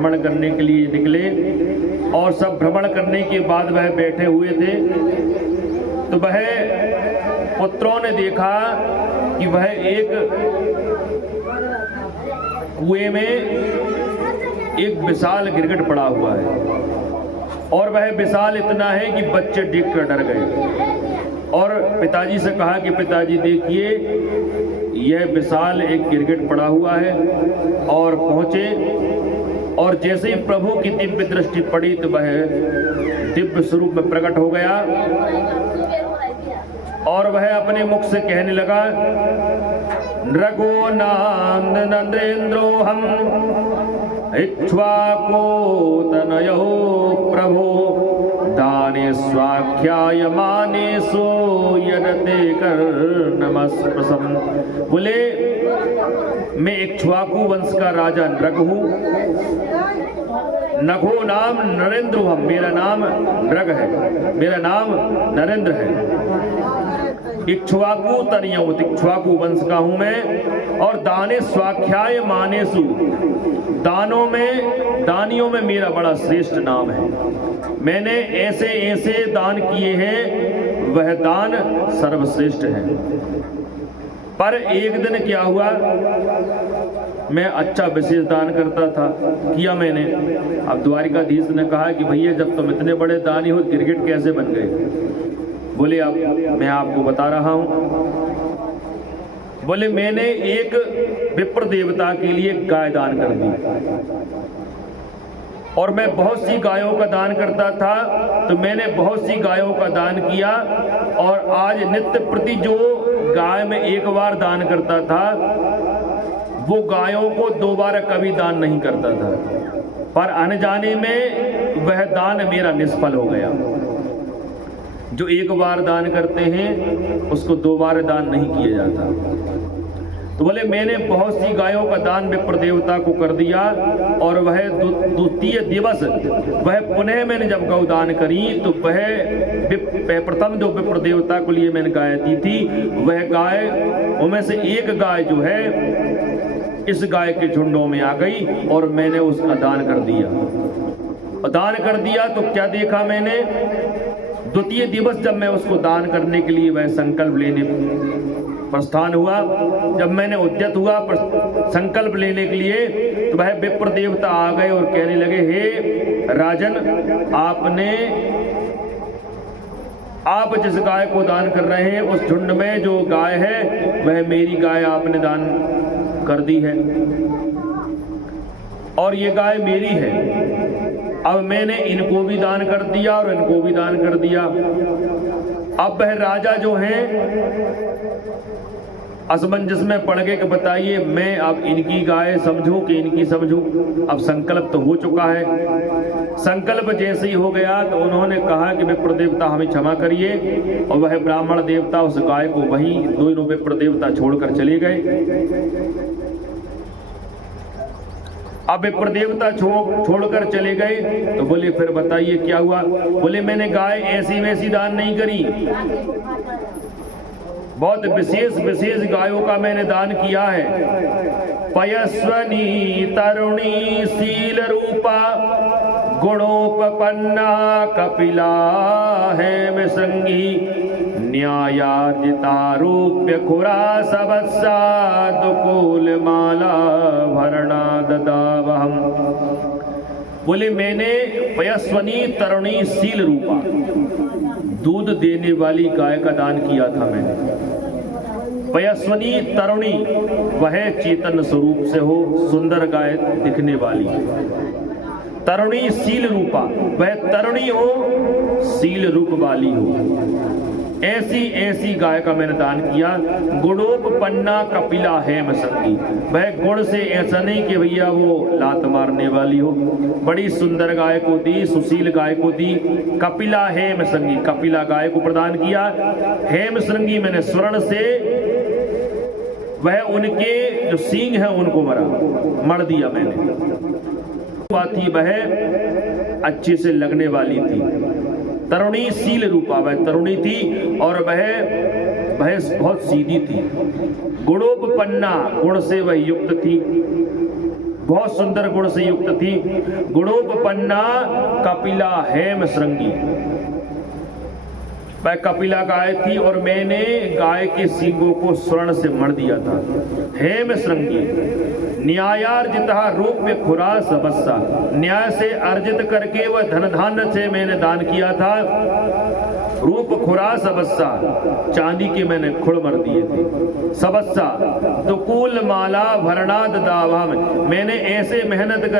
भ्रमण करने के लिए निकले और सब भ्रमण करने के बाद वह बैठे हुए थे तो वह पुत्रों ने देखा कि वह एक कुएं में एक विशाल गिरगिट पड़ा हुआ है और वह विशाल इतना है कि बच्चे देखकर डर गए और पिताजी से कहा कि पिताजी देखिए यह विशाल एक गिरगिट पड़ा हुआ है। और पहुंचे और जैसे ही प्रभु की दिव्य दृष्टि पड़ी तो वह दिव्य स्वरूप में प्रकट हो गया और वह अपने मुख से कहने लगा, नृगो नाम नरेंद्रो हम इक्ष्वाको तनयो प्रभो दाने स्वाख्याय माने सो यदते कर नमस्प्रसम। बोले मैं इक्ष्वाकु वंश का राजा नृग हूँ। नघो नाम नरेंद्र हम, मेरा नाम नृग है, मेरा नाम नरेंद्र है। इक्ष्वाकु तनयोत, इक्ष्वाकु वंश का हूं मैं। और दाने स्वाख्याय मानेसु, दानों में दानियों में मेरा बड़ा श्रेष्ठ नाम है। मैंने ऐसे ऐसे दान किए हैं, वह दान सर्वश्रेष्ठ है। पर एक दिन क्या हुआ, मैं अच्छा विशेष दान करता था, किया मैंने। अब द्वारिकाधीश ने कहा कि भैया जब तुम इतने बड़े दानी हो गिरगिट कैसे बन गए? बोले अब मैं आपको बता रहा हूं। बोले मैंने एक विप्र देवता के लिए गाय दान कर दी और मैं बहुत सी गायों का दान करता था, तो मैंने बहुत सी गायों का दान किया और आज नित्य प्रति जो गाय में एक बार दान करता था वो गायों को दोबारा कभी दान नहीं करता था। पर आने जाने में वह दान मेरा निष्फल हो गया। जो एक बार दान करते हैं उसको दोबारा दान नहीं किया जाता। तो बोले मैंने बहुत सी गायों का दान विप्र देवता को कर दिया और वह द्वितीय दिवस वह पुनः मैंने जब गौ दान करी तो वह प्रथम जो विप्र देवता को लिए मैंने गाय दी थी वह गाय उनमें से एक गाय जो है इस गाय के झुंडों में आ गई और मैंने उसका दान कर दिया। और दान कर दिया तो क्या देखा मैंने, द्वितीय दिवस जब मैं उसको दान करने के लिए वह संकल्प लेने प्रस्थान हुआ, जब मैंने उद्यत हुआ संकल्प लेने के लिए तो वह विप्र देवता आ गए और कहने लगे, हे राजन आप जिस गाय को दान कर रहे हैं उस झुंड में जो गाय है वह मेरी गाय आपने दान कर दी है और ये गाय मेरी है। अब मैंने इनको भी दान कर दिया और इनको भी दान कर दिया। अब वह राजा जो हैं असमंजस में पड़ गए कि बताइए मैं अब इनकी गाय समझूं कि इनकी समझूं। अब संकल्प तो हो चुका है। संकल्प जैसे ही हो गया तो उन्होंने कहा कि विप्र देवता हमें क्षमा करिए और वह ब्राह्मण देवता उस गाय को वहीं दोनों विप्र देवता छोड़कर चले गए। अब विप्र देवता छोड़कर चले गए तो बोले फिर बताइए क्या हुआ? बोले मैंने गाय ऐसी वैसी दान नहीं करी, बहुत विशेष गायों का मैंने दान किया है। पयस्वनी तरुणी शील रूपा गुणोपपन्ना कपिला है विसंगी न्यायार्जितारूप्य खुरा सबस्सा दुकूल माला भरणा ददावहम। बोले मैंने पयस्वनी तरुणी शील रूपा दूध देने वाली गाय का दान किया था मैंने। पयस्वनी तरुणी वह चेतन स्वरूप से हो, सुंदर गाय दिखने वाली। तरुणी शील रूपा वह तरुणी हो, शील रूप वाली हो। ऐसी गाय का मैंने दान किया। गुणोपपन्ना कपिला है मसंगी, वह गुण से ऐसा नहीं कि भैया वो लात मारने वाली हो, बड़ी सुंदर गाय को दी, सुशील गाय को दी। कपिला है मसंगी, कपिला गाय को प्रदान किया। हेम श्रृंगी मैंने स्वर्ण से वह उनके जो सींग है उनको मर दिया मैंने। बात थी वह अच्छे से लगने वाली थी। तरुणी शील रूपा वह तरुणी थी और वह बहुत सीधी थी। गुणोपपन्ना गुण से वह युक्त थी। बहुत सुंदर गुण से युक्त थी। गुणोपपन्ना कपिला हेम श्रृंगी। वह कपिला गाय थी और मैंने गाय के सींगों को स्वर्ण से मढ़ दिया था। हेम श्रृंगी न्यायार्जिता रूप में खुरा सबस्सा, न्याय से अर्जित करके वह धन धान्य से मैंने दान किया था। रूप खुरा सबस्सा, चांदी के मैंने खुड़ मर दिए थे। सबस्सा दुकूल माला भरणाद दावा, मैंने ऐसे मेहनत कर